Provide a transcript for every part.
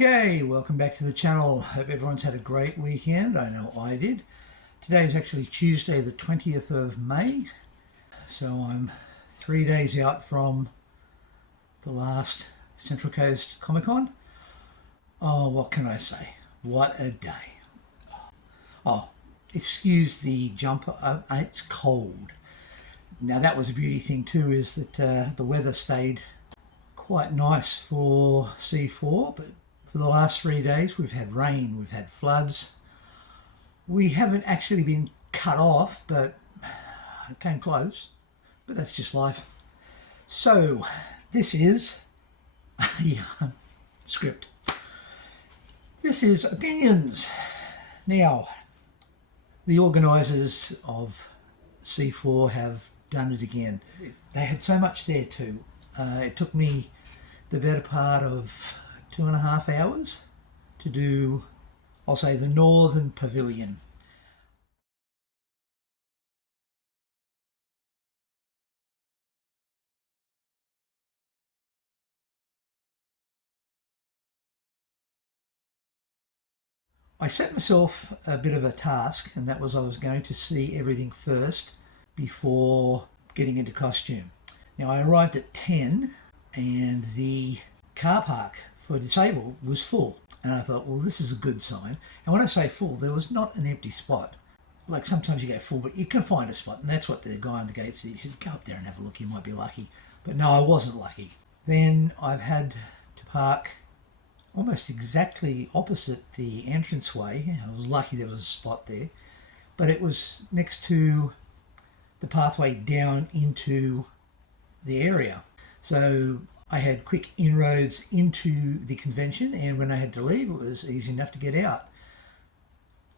Okay, welcome back to the channel. Hope everyone's had a great weekend. I know I did. Today is actually Tuesday the 20th of May, so I'm 3 days out from the last Central Coast Comicon. Oh, what can I say? What a day. Oh, excuse the jumper, it's cold. Now that was a beauty thing too, is that the weather stayed quite nice for C4, but for the last 3 days we've had rain, we've had floods. We haven't actually been cut off, but it came close. But that's just life. So this is script. This is opinions. Now, the organisers of C4 have done it again. They had so much there too. It took me the better part of 2.5 hours to do, I'll say, the Northern Pavilion. I set myself a bit of a task, and that was I was going to see everything first before getting into costume. Now I arrived at 10 and the car park for disabled was full, and I thought, well, this is a good sign. And when I say full, there was not an empty spot. Like sometimes you go full, but you can find a spot, and that's what the guy on the gate said. He said, go up there and have a look, you might be lucky. But no, I wasn't lucky. Then I've had to park almost exactly opposite the entranceway. I was lucky there was a spot there, but it was next to the pathway down into the area. So I had quick inroads into the convention, and when I had to leave, it was easy enough to get out.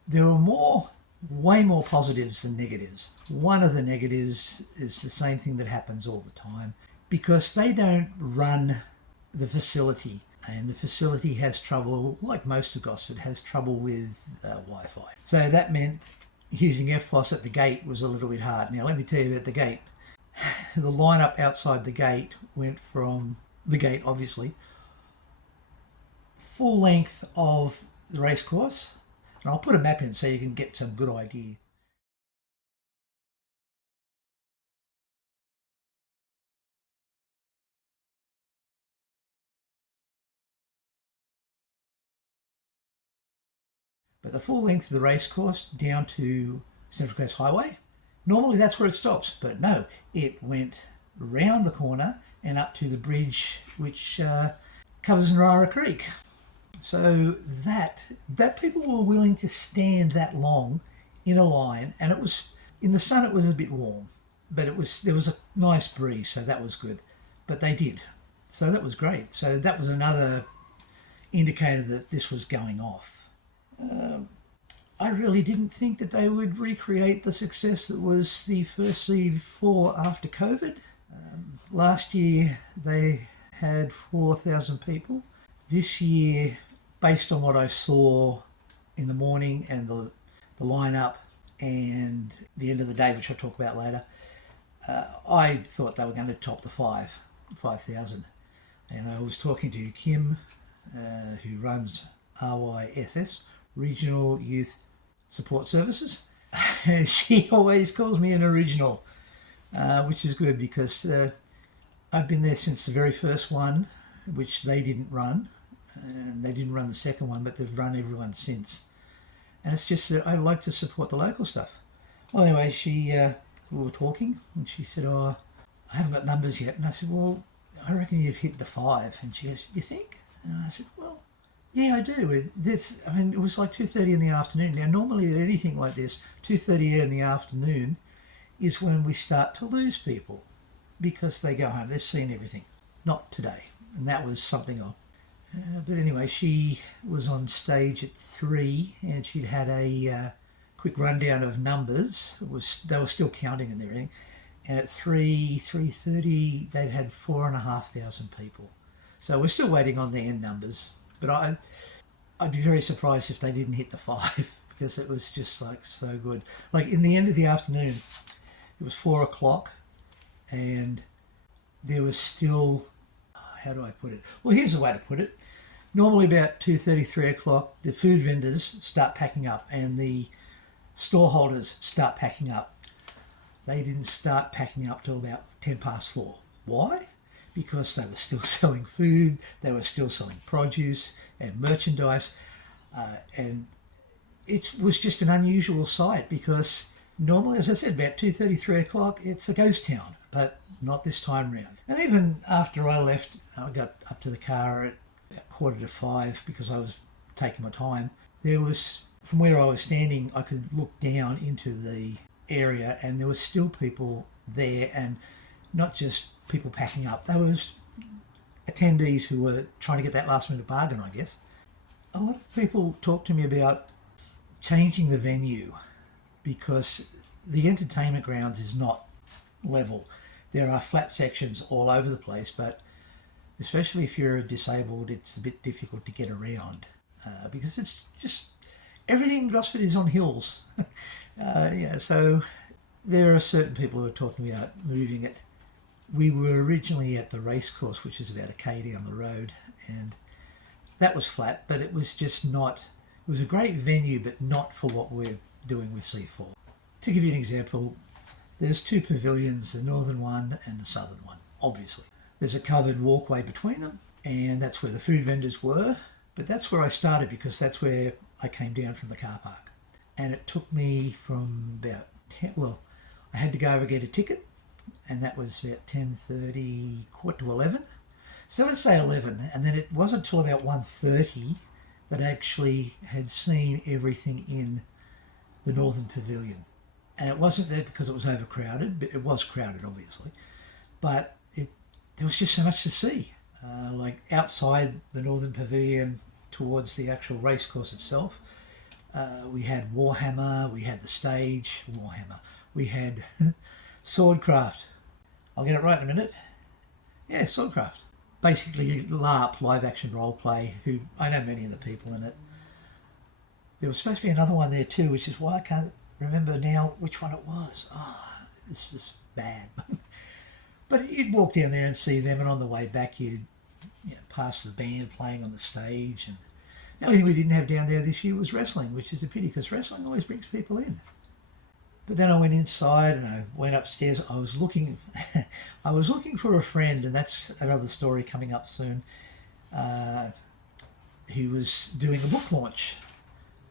There were way more positives than negatives. One of the negatives is the same thing that happens all the time, because they don't run the facility, and the facility has trouble, like most of Gosford, has trouble with Wi-Fi. So that meant using FPOS at the gate was a little bit hard. Now let me tell you about the gate. The lineup outside the gate went from the gate, obviously, full length of the race course. And I'll put a map in so you can get some good idea. But the full length of the race course down to Central Coast Highway, normally that's where it stops, but no, it went round the corner and up to the bridge which covers Narara Creek. So that people were willing to stand that long in a line, and it was in the sun, it was a bit warm, but there was a nice breeze, so that was good. But they did, so that was great. So that was another indicator that this was going off. I really didn't think that they would recreate the success that was the first C4 after COVID. Last year they had 4,000 people. This year, based on what I saw in the morning and the lineup and the end of the day, which I'll talk about later, I thought they were going to top the 5,000. And I was talking to Kim, who runs RYSS, Regional Youth Support Services. She always calls me an original, which is good, because I've been there since the very first one, which they didn't run, and they didn't run the second one, but they've run everyone since. And it's just that I like to support the local stuff. Well, anyway, we were talking, and she said, oh, I haven't got numbers yet. And I said, well, I reckon you've hit the 5. And she goes, you think? And I said, well, yeah, I do. It was like 2:30 in the afternoon. Now, normally at anything like this, 2:30 in the afternoon is when we start to lose people, because they go home. They've seen everything. Not today. And that was something of. But anyway, she was on stage at 3, and she'd had a quick rundown of numbers. They were still counting and everything. And at 3:30, they'd had 4,500 people. So we're still waiting on the end numbers. But I'd be very surprised if they didn't hit the 5, because it was just like so good. Like in the end of the afternoon, it was 4 o'clock, and there was still, how do I put it? Well, here's the way to put it. Normally about 2:30, 3 o'clock, the food vendors start packing up and the store holders start packing up. They didn't start packing up till about 4:10. Why? Because they were still selling food, they were still selling produce and merchandise, and it was just an unusual sight because normally, as I said, about 2:30, 3 o'clock, it's a ghost town, but not this time round. And even after I left, I got up to the car at about 4:45 because I was taking my time. There was, from where I was standing, I could look down into the area and there were still people there, and not just people packing up. There was attendees who were trying to get that last minute bargain, I guess. A lot of people talk to me about changing the venue because the entertainment grounds is not level. There are flat sections all over the place, but especially if you're disabled, it's a bit difficult to get around because it's just everything in Gosford is on hills. Yeah, so there are certain people who are talking about moving it. We were originally at the race course, which is about a K down the road, and that was flat, but it was just not, it was a great venue, but not for what we're doing with C4. To give you an example, there's two pavilions, the northern one and the southern one, obviously. There's a covered walkway between them, and that's where the food vendors were, but that's where I started because that's where I came down from the car park. And it took me from about 10, well, I had to go over and get a ticket, and that was about 10:30, quarter to 11. So let's say 11, and then it wasn't until about 1:30 that I actually had seen everything in the Northern Pavilion. And it wasn't there because it was overcrowded, but it was crowded obviously, but there was just so much to see. Like outside the Northern Pavilion towards the actual racecourse itself, we had Warhammer, we had the stage, Warhammer, we had Swordcraft. I'll get it right in a minute. Yeah, Swordcraft. Basically LARP, live action role play, who I know many of the people in it. There was supposed to be another one there too, which is why I can't remember now which one it was. This is bad. But you'd walk down there and see them, and on the way back you'd pass the band playing on the stage. And the only thing we didn't have down there this year was wrestling, which is a pity because wrestling always brings people in. But then I went inside and I went upstairs. I was looking for a friend, and that's another story coming up soon. He was doing a book launch.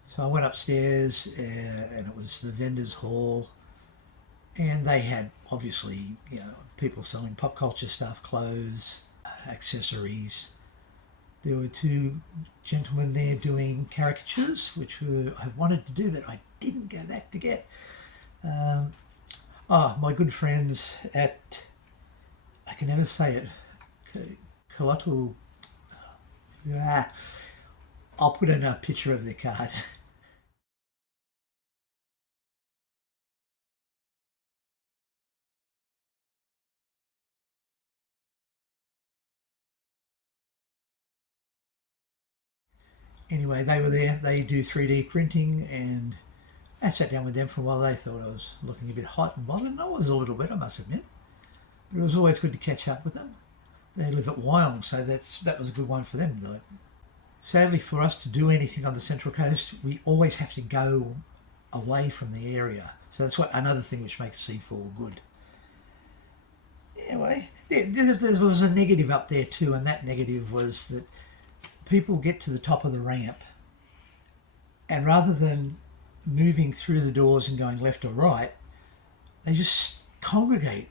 So I went upstairs and it was the vendors hall, and they had obviously, people selling pop culture stuff, clothes, accessories. There were two gentlemen there doing caricatures, which I wanted to do, but I didn't go back to get. My good friends at, I can never say it, Colotul. I'll put in a picture of their card. Anyway, they were there. They do 3D printing, and I sat down with them for a while. They thought I was looking a bit hot and bothered, and I was a little bit, I must admit. But it was always good to catch up with them. They live at Wyong, so that was a good one for them, though. Sadly, for us to do anything on the Central Coast, we always have to go away from the area. So that's another thing which makes C4 good. Anyway, there was a negative up there too, and that negative was that people get to the top of the ramp, and rather than moving through the doors and going left or right, they just congregate,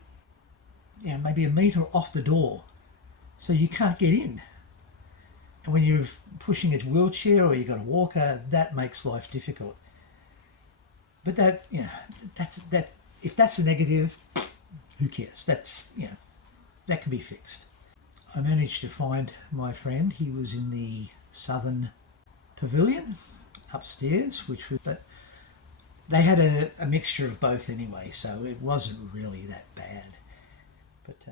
maybe a metre off the door, so you can't get in. And when you're pushing a wheelchair or you've got a walker, that makes life difficult. But that's if that's a negative, who cares? That can be fixed. I managed to find my friend. He was in the southern pavilion upstairs, but they had a mixture of both anyway, so it wasn't really that bad. But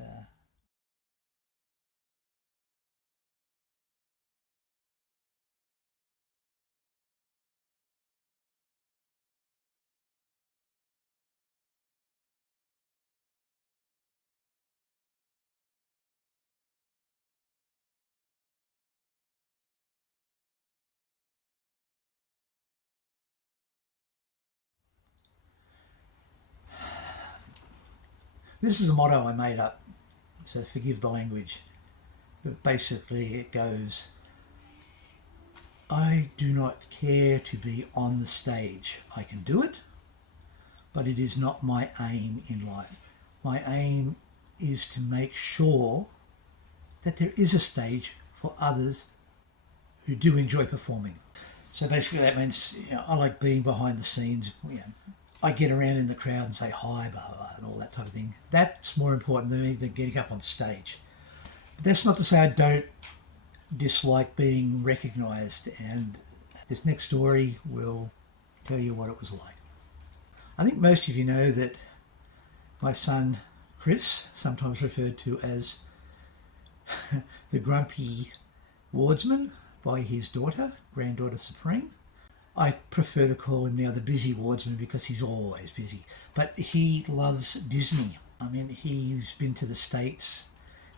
This is a motto I made up, so forgive the language. But basically it goes, I do not care to be on the stage. I can do it, but it is not my aim in life. My aim is to make sure that there is a stage for others who do enjoy performing. So basically that means, I like being behind the scenes. I get around in the crowd and say hi, blah, blah, and all that type of thing. That's more important to me than getting up on stage. That's not to say I don't dislike being recognised, and this next story will tell you what it was like. I think most of you know that my son Chris, sometimes referred to as the grumpy wardsman by his daughter, granddaughter Supreme. I prefer to call him now the busy wardsman because he's always busy. But he loves Disney. I mean, he's been to the States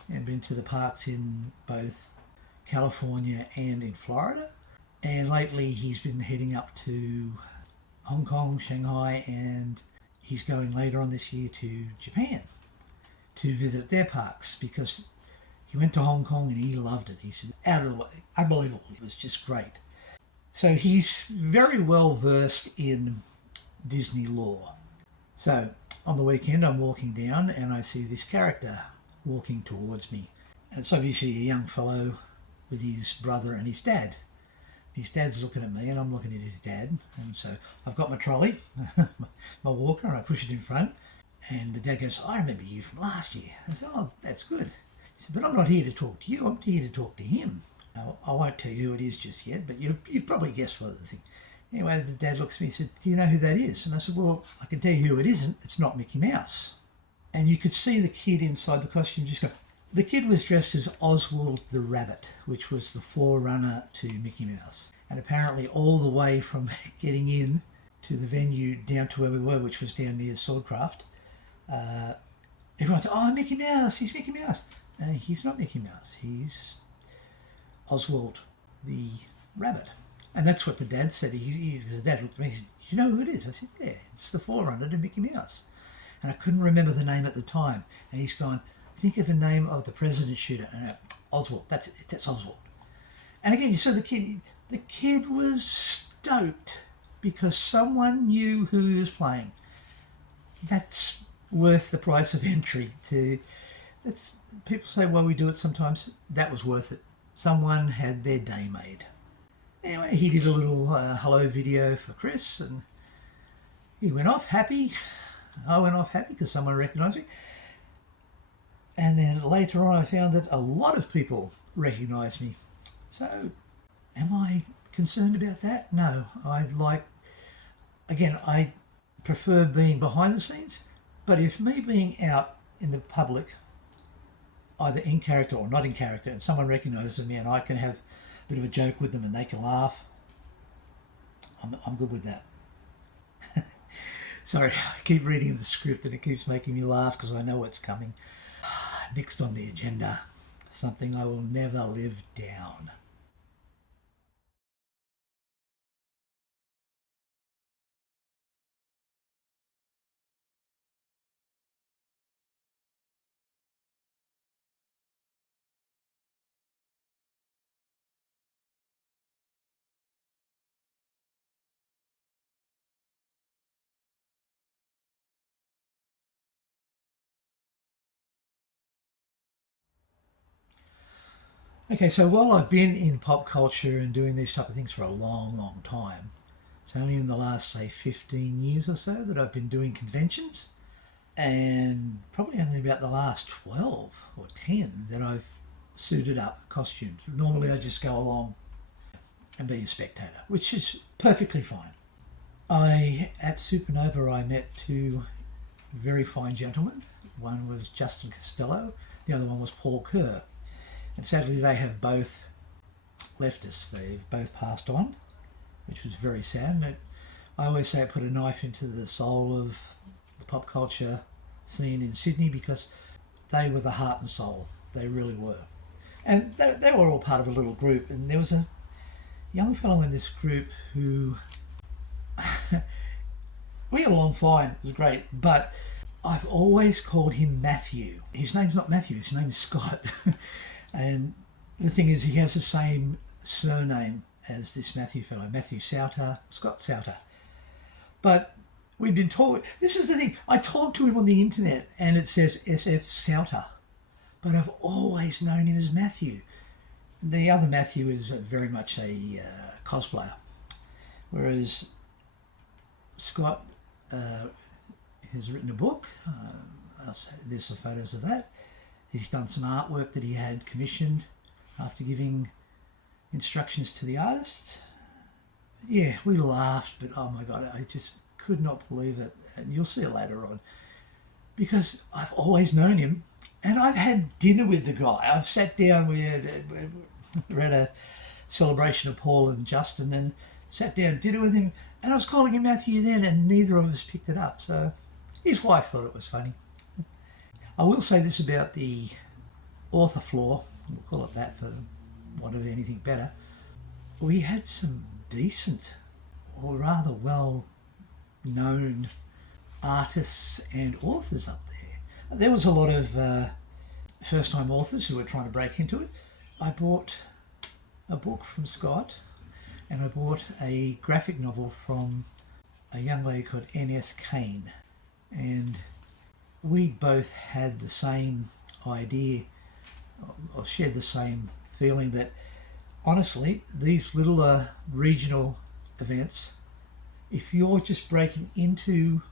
and been to the parks in both California and in Florida. And lately he's been heading up to Hong Kong, Shanghai, and he's going later on this year to Japan to visit their parks, because he went to Hong Kong and he loved it. He said, out of the way, unbelievable. It was just great. So he's very well versed in Disney lore. So on the weekend I'm walking down and I see this character walking towards me. And it's obviously a young fellow with his brother and his dad. His dad's looking at me and I'm looking at his dad. And so I've got my trolley, my walker, and I push it in front. And the dad goes, I remember you from last year. I said, oh, that's good. He said, but I'm not here to talk to you. I'm here to talk to him. Now, I won't tell you who it is just yet, but you've probably guessed what the thing. Anyway, the dad looks at me and said, do you know who that is? And I said, well, I can tell you who it isn't. It's not Mickey Mouse. And you could see the kid inside the costume just go. The kid was dressed as Oswald the Rabbit, which was the forerunner to Mickey Mouse. And apparently all the way from getting in to the venue down to where we were, which was down near Swordcraft, everyone said, oh, Mickey Mouse, he's Mickey Mouse. He's not Mickey Mouse, he's Oswald the Rabbit. And that's what the dad said. The dad looked at me and said, you know who it is? I said, yeah, it's the forerunner to Mickey Mouse. And I couldn't remember the name at the time. And he's gone, think of the name of the president shooter. And Oswald, that's Oswald. And again, you saw the kid was stoked because someone knew who he was playing. That's worth the price of entry. People say, well, we do it sometimes. That was worth it. Someone had their day made. Anyway, he did a little hello video for Chris, and he went off happy. I went off happy because someone recognised me. And then later on I found that a lot of people recognised me. So am I concerned about that? No. I prefer being behind the scenes, but if me being out in the public, either in character or not in character, and someone recognises me and I can have a bit of a joke with them and they can laugh, I'm good with that. Sorry, I keep reading the script and it keeps making me laugh because I know what's coming. Next on the agenda, something I will never live down. Okay, so while I've been in pop culture and doing these type of things for a long, long time, it's only in the last, say, 15 years or so that I've been doing conventions, and probably only about the last 12 or 10 that I've suited up costumes. Normally I just go along and be a spectator, which is perfectly fine. At Supernova, I met two very fine gentlemen. One was Justin Costello, the other one was Paul Kerr. And sadly, they have both left us. They've both passed on, which was very sad. And I always say it put a knife into the soul of the pop culture scene in Sydney, because they were the heart and soul. They really were. And they were all part of a little group. And there was a young fellow in this group who... we got along fine. It was great. But I've always called him Matthew. His name's not Matthew, his name is Scott. And the thing is, he has the same surname as this Matthew fellow, Matthew Souter, Scott Souter. But we've been talking, this is the thing, I talked to him on the internet and it says SF Souter, but I've always known him as Matthew. The other Matthew is very much a cosplayer, whereas Scott has written a book. There's some photos of that. He's done some artwork that he had commissioned after giving instructions to the artists. Yeah, we laughed, but oh my God, I just could not believe it. And you'll see it later on. Because I've always known him, and I've had dinner with the guy. I've sat down, we're at a celebration of Paul and Justin, and sat down dinner with him, and I was calling him Matthew then, and neither of us picked it up. So his wife thought it was funny. I will say this about the author floor, we'll call it that for want of anything better. We had some decent, or rather well-known artists and authors up there. There was a lot of first-time authors who were trying to break into it. I bought a book from Scott, and I bought a graphic novel from a young lady called N.S. Kane, and we both had the same idea, or shared the same feeling that honestly these little regional events, if you're just breaking into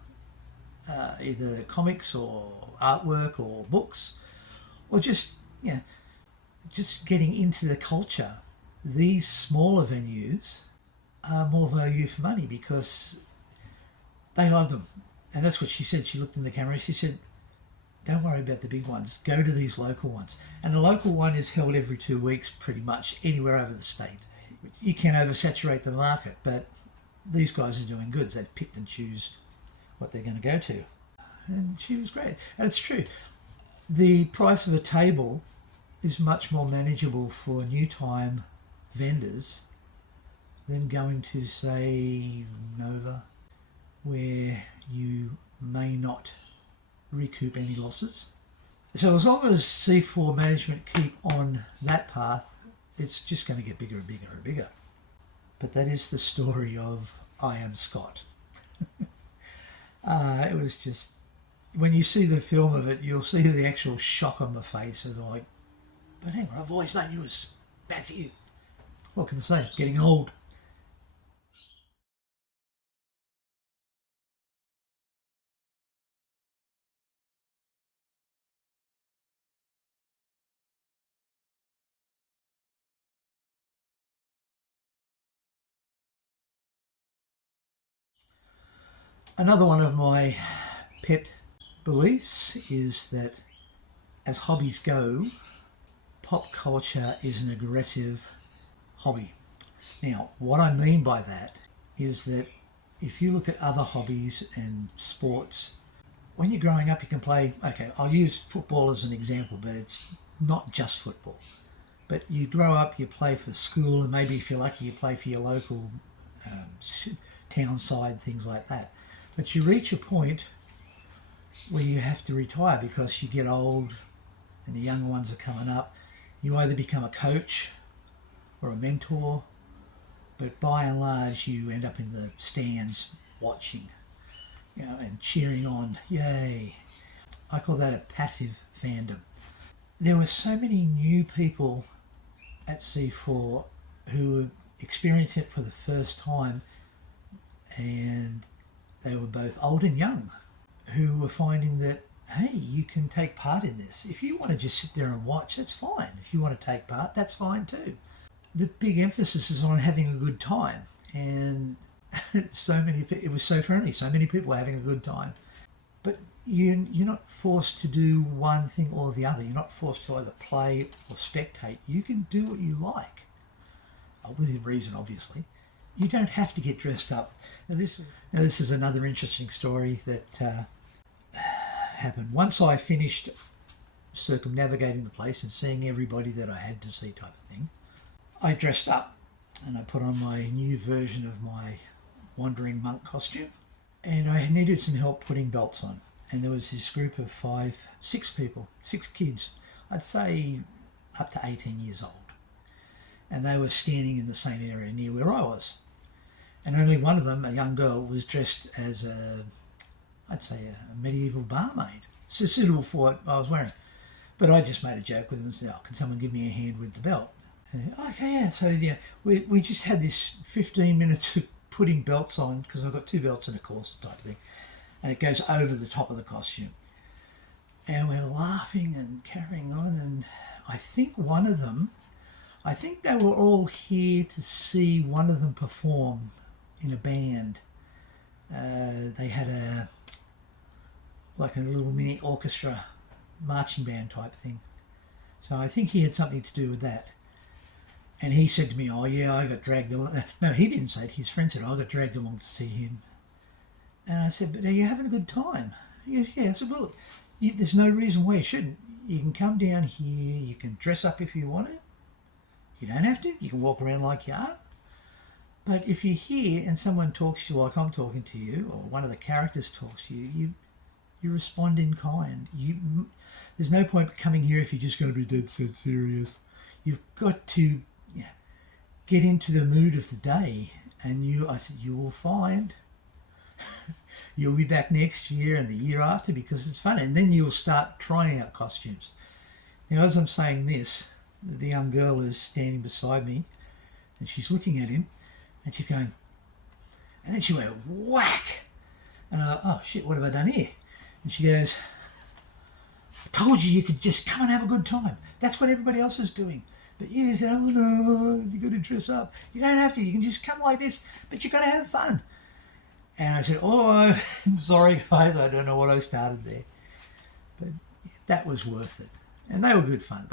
either comics or artwork or books, or just just getting into the culture, these smaller venues are more value for money because they love them. And that's what she said. She looked in the camera, she said, don't worry about the big ones, go to these local ones. And the local one is held every 2 weeks pretty much anywhere over the state. You can't oversaturate the market, but these guys are doing good. They pick and choose what they're going to go to. And she was great. And it's true. The price of a table is much more manageable for new time vendors than going to, say, Nova, where you may not recoup any losses. So as long as C4 management keep on that path, it's just going to get bigger and bigger and bigger. But that is the story of I Am Scott. It was just, when you see the film of it, you'll see the actual shock on the face and like, but hang on, I've always known you as Matthew. What can I say? Getting old. Another one of my pet beliefs is that as hobbies go, pop culture is an aggressive hobby. Now, what I mean by that is that if you look at other hobbies and sports, when you're growing up you can play, okay, I'll use football as an example, but it's not just football. But you grow up, you play for school, and maybe if you're lucky you play for your local town side, things like that. But you reach a point where you have to retire because you get old and the younger ones are coming up. You either become a coach or a mentor, but by and large you end up in the stands watching, and cheering on, yay. I call that a passive fandom. There were so many new people at C4 who were experiencing it for the first time, and they were both old and young, who were finding that, hey, you can take part in this. If you want to just sit there and watch, that's fine. If you want to take part, that's fine too. The big emphasis is on having a good time, and it was so friendly, so many people were having a good time. But you're not forced to do one thing or the other. You're not forced to either play or spectate. You can do what you like, within reason, obviously. You don't have to get dressed up. Now this is another interesting story that happened. Once I finished circumnavigating the place and seeing everybody that I had to see type of thing, I dressed up and I put on my new version of my wandering monk costume, and I needed some help putting belts on. and there was this group of six people, six kids, I'd say up to 18 years old. And they were standing in the same area near where I was. And only one of them, a young girl, was dressed as I'd say a medieval barmaid. So suitable for what I was wearing. But I just made a joke with them and said, oh, can someone give me a hand with the belt? And, okay, yeah. So yeah, we just had this 15 minutes of putting belts on, because I've got 2 belts in a course type of thing. And it goes over the top of the costume. And we're laughing and carrying on. And I think they were all here to see one of them perform in a band. They had a little mini orchestra, marching band type thing. So I think he had something to do with that. And he said to me, oh yeah, I got dragged along. No, he didn't say it. His friend said, I got dragged along to see him. And I said, but are you having a good time? He goes, yeah. I said, well, look, there's no reason why you shouldn't. You can come down here, you can dress up if you want to. You don't have to. You can walk around like you are. But if you're here and someone talks to you like I'm talking to you, or one of the characters talks to you, you respond in kind. There's no point coming here if you're just going to be dead set serious. You've got to get into the mood of the day. And I said, you will find you'll be back next year and the year after because it's fun. And then you'll start trying out costumes. Now, as I'm saying this, the young girl is standing beside me and she's looking at him and she's going, and then she went, whack. And I thought, oh shit, what have I done here? And she goes, I told you could just come and have a good time. That's what everybody else is doing. But you said, oh no, you got to dress up. You don't have to. You can just come like this, but you got to have fun. And I said, oh, I'm sorry, guys. I don't know what I started there. But that was worth it. And they were good fun.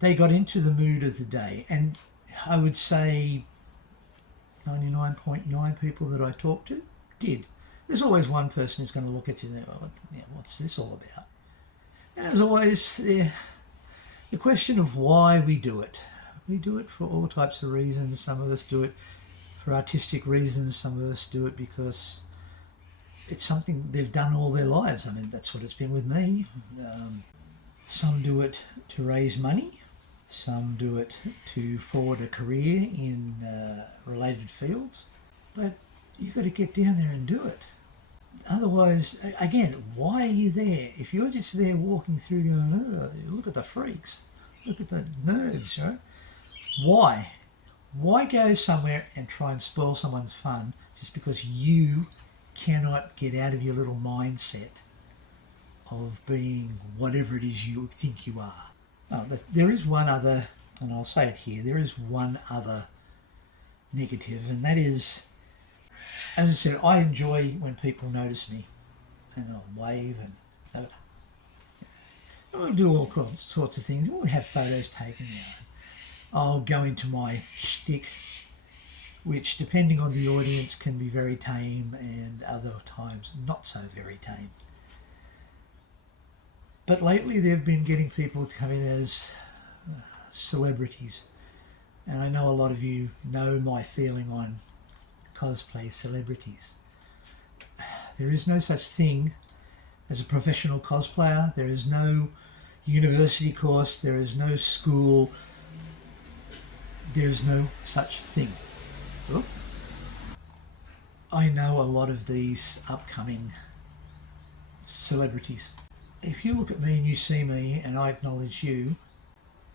They got into the mood of the day. And I would say 99.9 people that I talked to did. There's always one person who's going to look at you and go, oh, what's this all about? And there's always the question of why we do it. We do it for all types of reasons. Some of us do it for artistic reasons. Some of us do it because it's something they've done all their lives. I mean, that's what it's been with me. Some do it to raise money. Some do it to forward a career in related fields. But you've got to get down there and do it. Otherwise, again, why are you there? If you're just there walking through going, oh, look at the freaks, look at the nerds, right? Why? Why go somewhere and try and spoil someone's fun just because you cannot get out of your little mindset of being whatever it is you think you are? Oh, there is one other, and I'll say it here, there is one other negative, and that is, as I said, I enjoy when people notice me and I'll wave and we'll do all sorts of things. We'll have photos taken. I'll go into my shtick, which depending on the audience can be very tame and other times not so very tame. But lately they've been getting people to come in as celebrities. And I know a lot of you know my feeling on cosplay celebrities. There is no such thing as a professional cosplayer. There is no university course. There is no school. There is no such thing. Oop. I know a lot of these upcoming celebrities. If you look at me and you see me and I acknowledge you,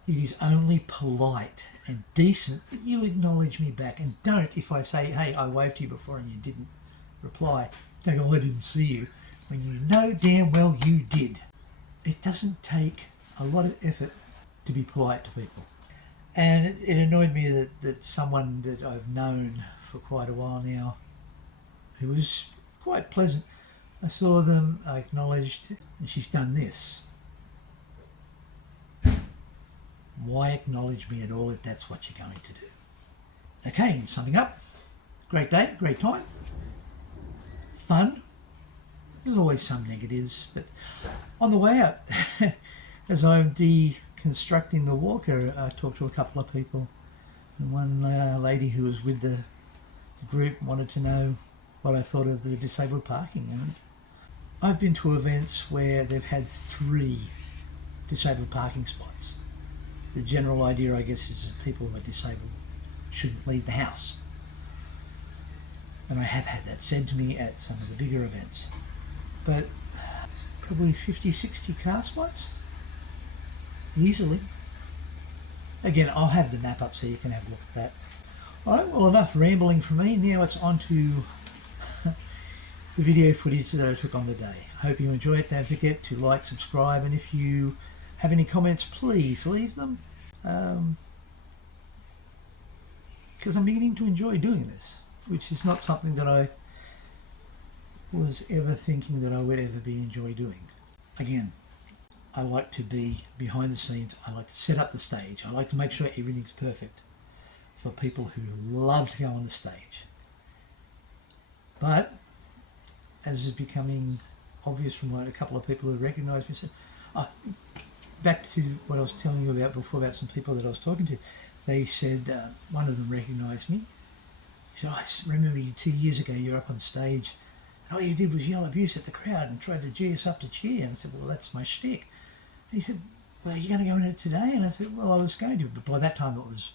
it is only polite and decent that you acknowledge me back, and don't, if I say, hey, I waved to you before and you didn't reply, don't go, I didn't see you, when you know damn well you did. It doesn't take a lot of effort to be polite to people. And it annoyed me that someone that I've known for quite a while now, who was quite pleasant, I saw them, I acknowledged, and she's done this. Why acknowledge me at all if that's what you're going to do? Okay, and summing up, great day, great time, fun. There's always some negatives, but on the way out, as I'm deconstructing the walker, I talked to a couple of people, and one lady who was with the group wanted to know what I thought of the disabled parking. And I've been to events where they've had 3 disabled parking spots. The general idea, I guess, is that people who are disabled shouldn't leave the house. And I have had that said to me at some of the bigger events. But probably 50, 60 car spots? Easily. Again, I'll have the map up so you can have a look at that. Alright, well, enough rambling from me. Now it's on to the video footage that I took on the day. I hope you enjoy it. Don't forget to like, subscribe, and if you have any comments, please leave them. Because I'm beginning to enjoy doing this, which is not something that I was ever thinking that I would ever enjoy doing. Again, I like to be behind the scenes. I like to set up the stage. I like to make sure everything's perfect for people who love to go on the stage. But as is becoming obvious from what a couple of people who recognise me said, back to what I was telling you about before about some people that I was talking to, they said, one of them recognised me. He said, I remember you 2 years ago, you were up on stage, and all you did was yell abuse at the crowd and tried to gee us up to cheer. And I said, well, that's my shtick. And he said, well, are you going to go in it today? And I said, well, I was going to, but by that time it was,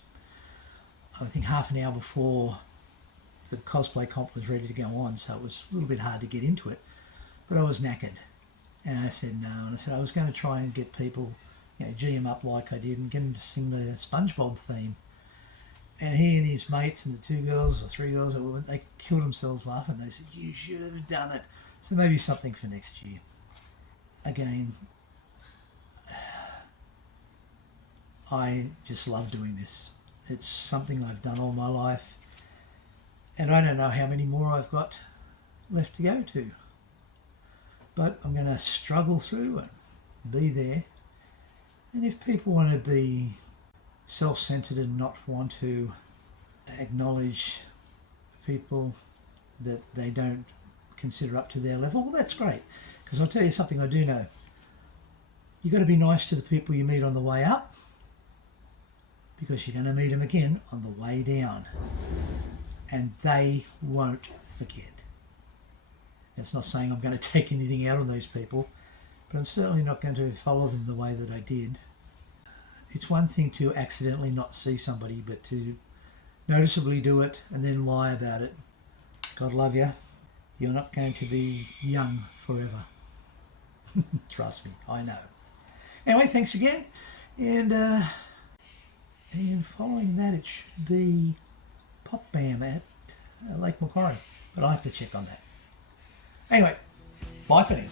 I think, half an hour before the cosplay comp was ready to go on, so it was a little bit hard to get into it. But I was knackered. And I said no, and I said I was going to try and get people, G them up like I did and get them to sing the SpongeBob theme. And he and his mates and the 2 girls or 3 girls, they killed themselves laughing. They said, you should have done it. So maybe something for next year. Again, I just love doing this. It's something I've done all my life. And I don't know how many more I've got left to go to. But I'm going to struggle through and be there. And if people want to be self-centered and not want to acknowledge people that they don't consider up to their level, well, that's great. Because I'll tell you something I do know. You've got to be nice to the people you meet on the way up, because you're going to meet them again on the way down. And they won't forget. It's not saying I'm going to take anything out on those people, but I'm certainly not going to follow them the way that I did. It's one thing to accidentally not see somebody, but to noticeably do it and then lie about it. God love you. You're not going to be young forever. Trust me, I know. Anyway, thanks again. And following that, it should be Pop Bam at Lake Macquarie, but I'll have to check on that. Anyway, bye for now.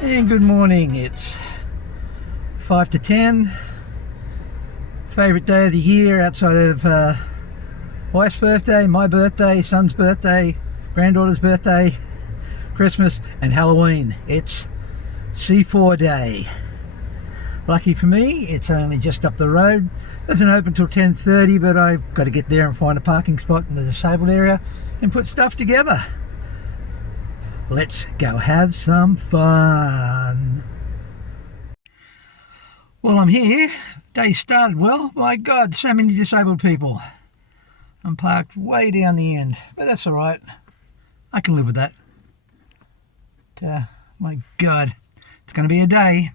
And good morning. It's 5 to 10. Favourite day of the year outside of wife's birthday, my birthday, son's birthday, granddaughter's birthday, Christmas and Halloween. It's C4 day. Lucky for me, it's only just up the road. Doesn't open till 10:30, but I've got to get there and find a parking spot in the disabled area and put stuff together. Let's go have some fun. Well, I'm here. Day started well. My God, so many disabled people. I'm parked way down the end, but that's all right. I can live with that. My God, it's going to be a day.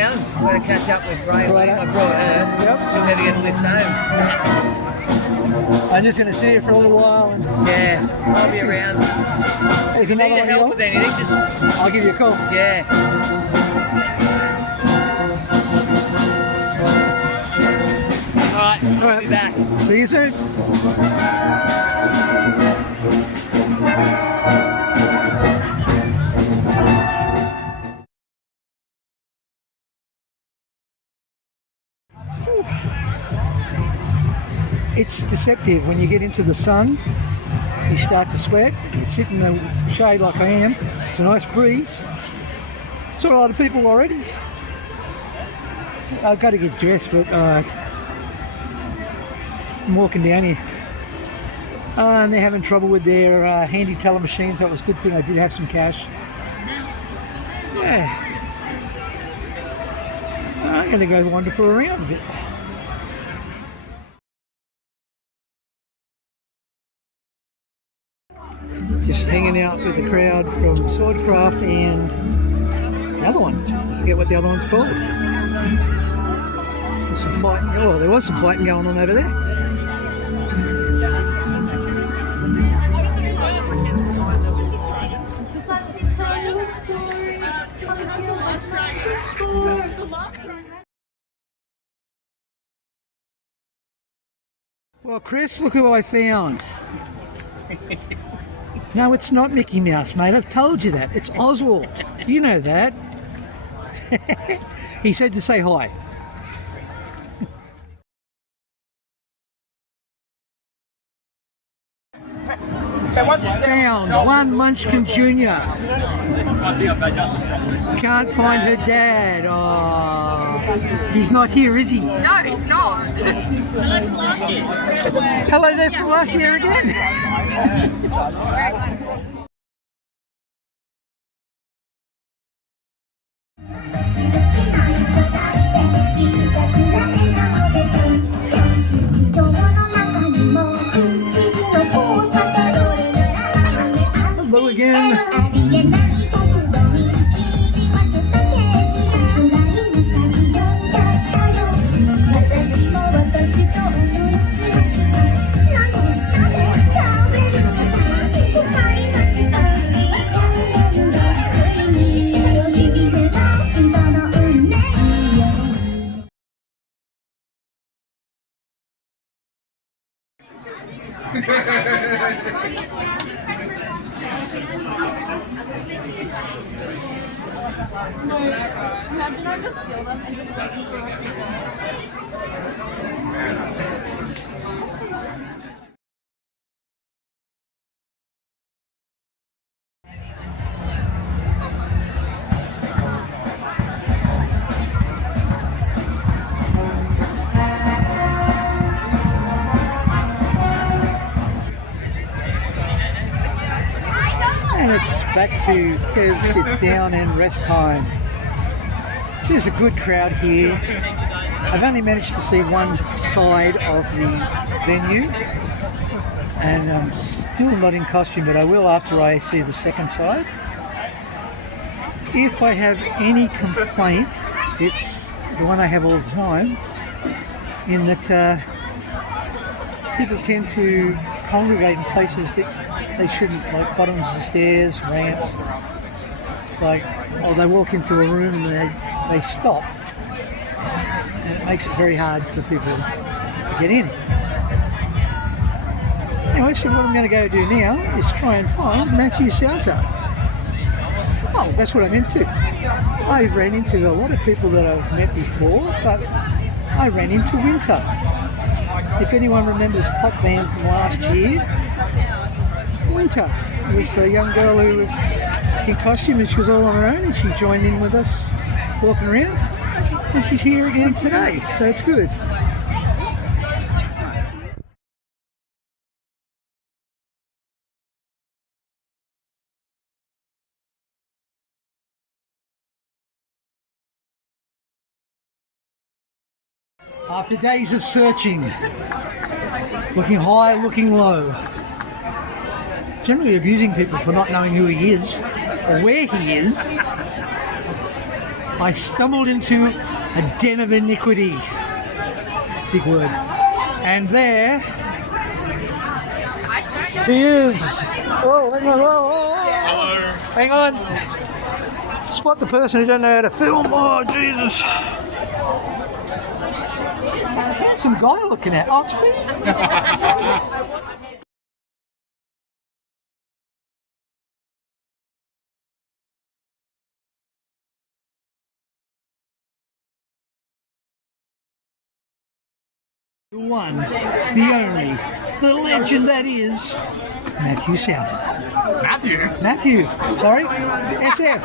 down. I'm going to catch up with Graham. Righto. I brought her. Yep. She'll never get a lift home. I'm just going to sit here for a little while and Yeah, I'll be around. there's If you another need one help here. with anything, just I'll give you a call. yeah. All right, I'll be back. See you soon. It's deceptive when you get into the sun. You start to sweat. You sit in the shade like I am. It's a nice breeze. Saw a lot of people already. I've got to get dressed, but I'm walking down here. And they're having trouble with their handy teller machines. That was a good thing. I did have some cash. Yeah. I'm going to go wander around a bit. Just hanging out with the crowd from Swordcraft and the other one. I forget what the other one's called. There's some fighting. Oh, there was some fighting going on over there. Well, Chris, look who I found. No, it's not Mickey Mouse, mate. I've told you that. It's Oswald. You know that. He said to say hi. Found one Munchkin Jr. Can't find her dad. Oh, he's not here, is he? No, he's not. Hello there from last year again. Hello again. Imagine I just steal them and just wait for And it's back to Kev sits down and rest time. There's a good crowd here. I've only managed to see one side of the venue, and I'm still not in costume, but I will after I see the second side. If I have any complaint, it's the one I have all the time, in that people tend to congregate in places that they shouldn't, like bottoms of stairs, ramps. Like, or they walk into a room and they stop, and it makes it very hard for people to get in. Anyway, so what I'm going to go do now is try and find Matthew Souter. Oh, that's what I meant to. I ran into a lot of people that I've met before, but I ran into Winter. If anyone remembers Pop Band from last year, Winter was a young girl who was in costume, and she was all on her own, and she joined in with us walking around, and she's here again today, so it's good. After days of searching, looking high, looking low, generally abusing people for not knowing who he is or where he is, I stumbled into a den of iniquity. Big word. And there he is. Oh, hang on. Hello. Hang on. Spot the person who don't know how to film. Oh, Jesus. Handsome guy looking at. Oh, it's me. The one, the only, the legend that is Matthew Souter. Matthew, sorry, SF.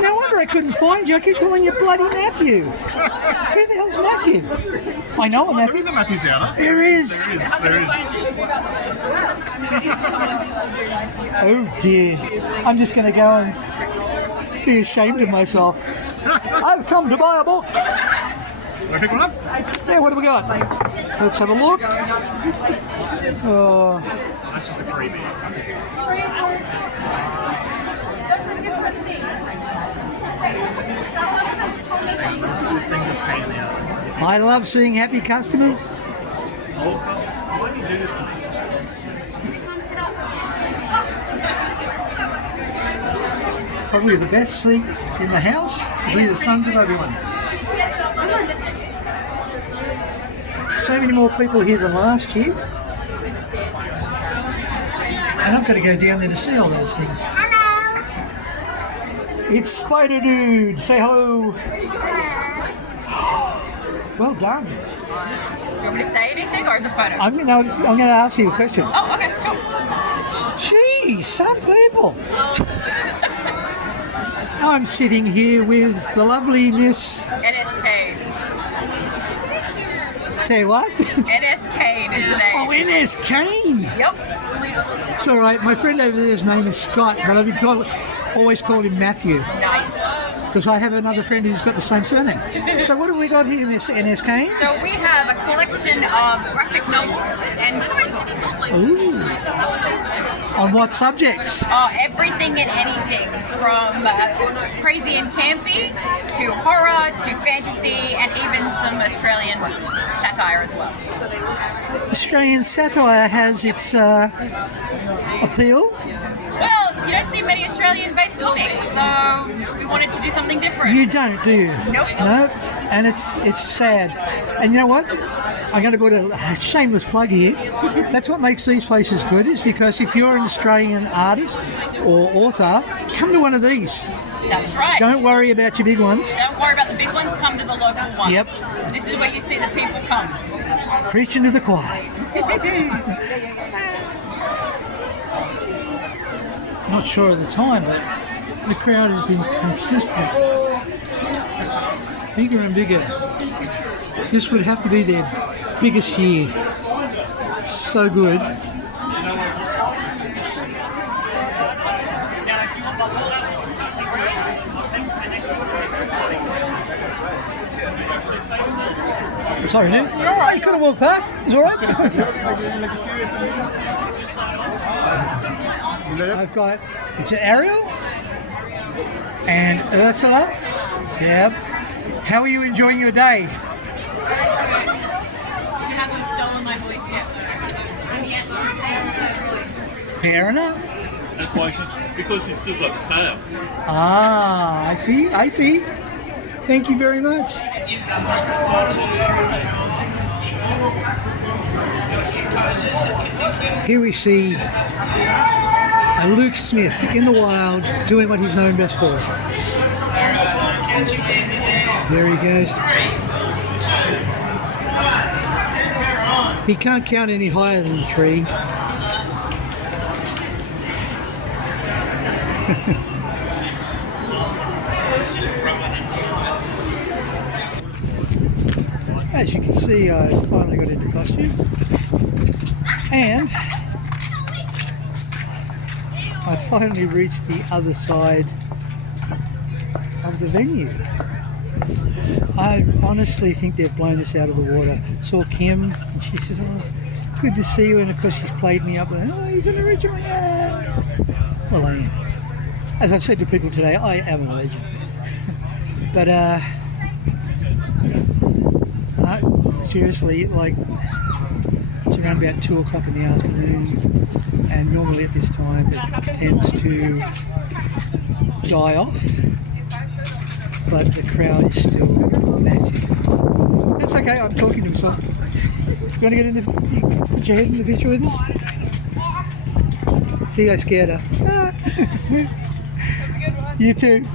No wonder I couldn't find you. I keep calling you bloody Matthew. Who the hell's Matthew? I know a Matthew. There is a Matthew Souter. There is. There is. Oh dear. I'm just going to go and be ashamed of myself. I've come to buy a book. Want to pick one up? Yeah, what have we got? Let's have a look. Oh, That's just a freebie. This thing's a pain in the ass. I love seeing happy customers. Why do you do this to me? Probably the best seat in the house to see the sons of Obi-Wan. So many more people here than last year. And I've got to go down there to see all those things. Hello! It's Spider Dude! Say hello! Well done. Do you want me to say anything or is it photo? I'm going to ask you a question. Oh, okay, cool. Gee, some people. I'm sitting here with the lovely Miss... NSK. Say what? NS Kane is the name. Oh, N.S. Kane. Yep. It's all right. My friend over there's name is Scott, but I've been always called him Matthew Nice. because I have another friend who's got the same surname. So what have we got here, Miss N.S. Kane? So we have a collection of graphic novels and comic books. Ooh. On what subjects? Oh, everything and anything from crazy and campy to horror to fantasy and even some Australian satire as well. Australian satire has its appeal. Well, you don't see many Australian-based comics, so we wanted to do something different. You don't, do you? Nope. Nope. And it's sad. And you know what? I'm going to put a shameless plug here. That's what makes these places good, is because if you're an Australian artist or author, come to one of these. That's right. Don't worry about your big ones. Don't worry about the big ones, come to the local ones. Yep. This is where you see the people come. Preaching to the choir. Not sure of the time, but the crowd has been consistent. Bigger and bigger. This would have to be their biggest year. So good. Sorry, dude. Oh, you could have walked past. It's all right. I've got, it's Ariel and Ursula. Yep. How are you enjoying your day? She hasn't stolen my voice yet. I'm yet to stay on her voice. Fair enough. That's why because she's still got the tail. Ah, I see. Thank you very much. Here we see a Luke Smith in the wild doing what he's known best for. There he goes. He can't count any higher than 3. As you can see, I finally got into costume, and I finally reached the other side of the venue. I honestly think they've blown this out of the water. Saw Kim, and she says, "Oh, good to see you," and of course she's played me up. Oh, he's an original. Yeah. Well, I am. As I've said to people today, I am a legend. But no, seriously, like it's around about 2 o'clock in the afternoon, and normally at this time it tends to die off, but the crowd is still massive. That's okay, I'm talking to myself. You want to get in the, put your head in the picture with me? See, I scared her. You too.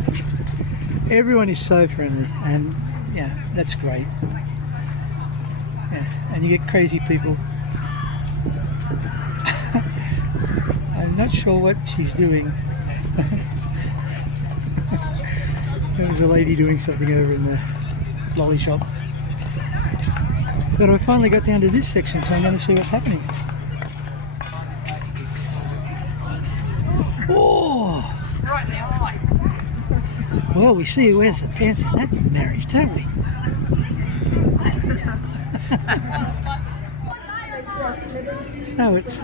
Everyone is so friendly, and yeah, that's great. Yeah, and you get crazy people. I'm not sure what she's doing. There was a lady doing something over in the lolly shop. But I finally got down to this section, so I'm going to see what's happening. Oh! Well, we see who wears the pants in that marriage, don't we? So it's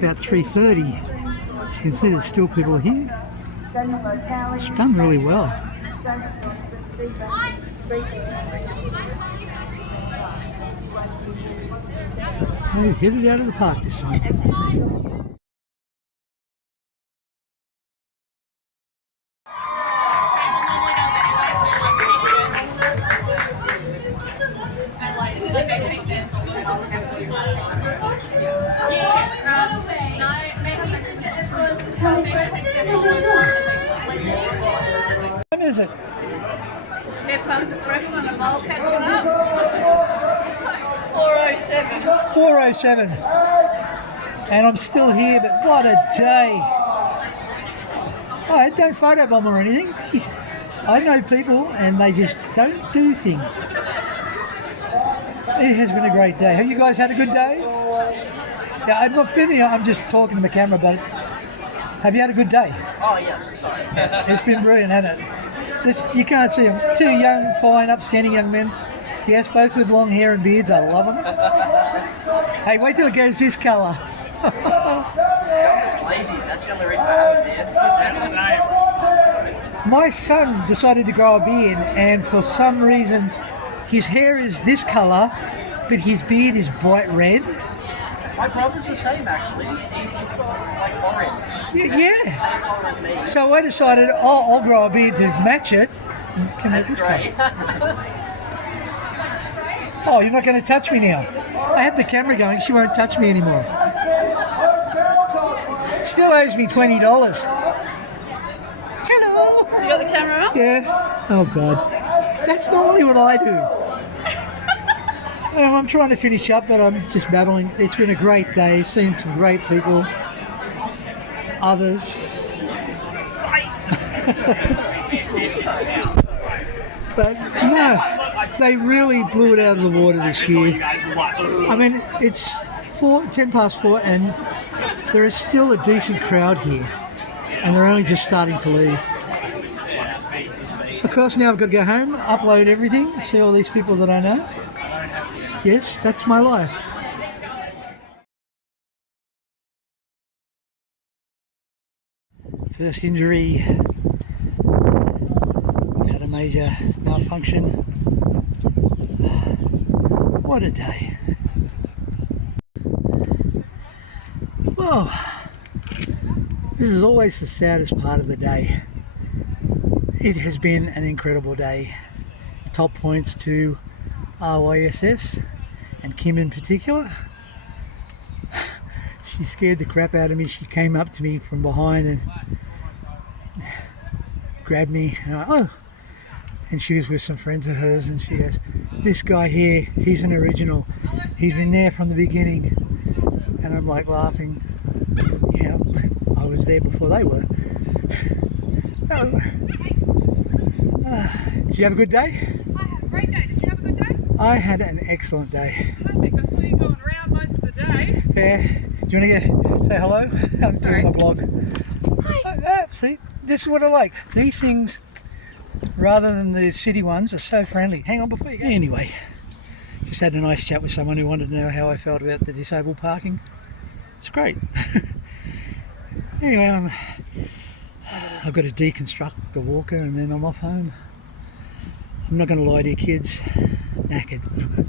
about 3:30. As you can see, there's still people here. It's done really well. We hit it out of the park this time. What is it? Here comes the freckle and a mole catching up. 4:07. 4:07. And I'm still here, but what a day. I don't photobomb or anything. Jeez. I know people and they just don't do things. It has been a great day. Have you guys had a good day? Yeah, I'm not filming, I'm just talking to the camera, but have you had a good day? Oh, yes, sorry. It's been brilliant, hasn't it? This, you can't see them. 2 young, fine, upstanding young men. Yes, both with long hair and beards. I love them. Hey, wait till it goes this colour. I'm just lazy. That's the only reason I have a beard. My son decided to grow a beard, and for some reason his hair is this colour, but his beard is bright red. My brother's the same, actually. He's got, like, orange. Yeah. Same colour as me. So I decided, I'll grow a beard to match it. Come out That's this great. colour. Oh, you're not going to touch me now. I have the camera going. She won't touch me anymore. Still owes me $20. Hello. You got the camera up? Yeah. Oh God. That's normally what I do. I'm trying to finish up, but I'm just babbling. It's been a great day. Seen some great people. Others. But no, they really blew it out of the water this year. I mean, it's 10 past 4 and there is still a decent crowd here. And they're only just starting to leave. Of course, now I've got to go home, upload everything, see all these people that I know. Yes, that's my life. First injury. We've had a major malfunction. What a day. Well, this is always the saddest part of the day. It has been an incredible day. Top points to RYSS and Kim in particular. She scared the crap out of me. She came up to me from behind and grabbed me and and she was with some friends of hers and she goes, "This guy here, he's an original. He's been there from the beginning." And I'm like laughing. Yeah, I was there before they were. Did you have a good day? I had a great day. Did you have a good day? I had an excellent day. Perfect. I saw you going around most of the day. Yeah. Do you want to say hello? I'm doing my blog. Hi. See, this is what I like. These things, rather than the city ones, are so friendly. Hang on before you go. Anyway, just had a nice chat with someone who wanted to know how I felt about the disabled parking. It's great. Anyway, I've got to deconstruct the walker and then I'm off home. I'm not going to lie to you kids, knackered.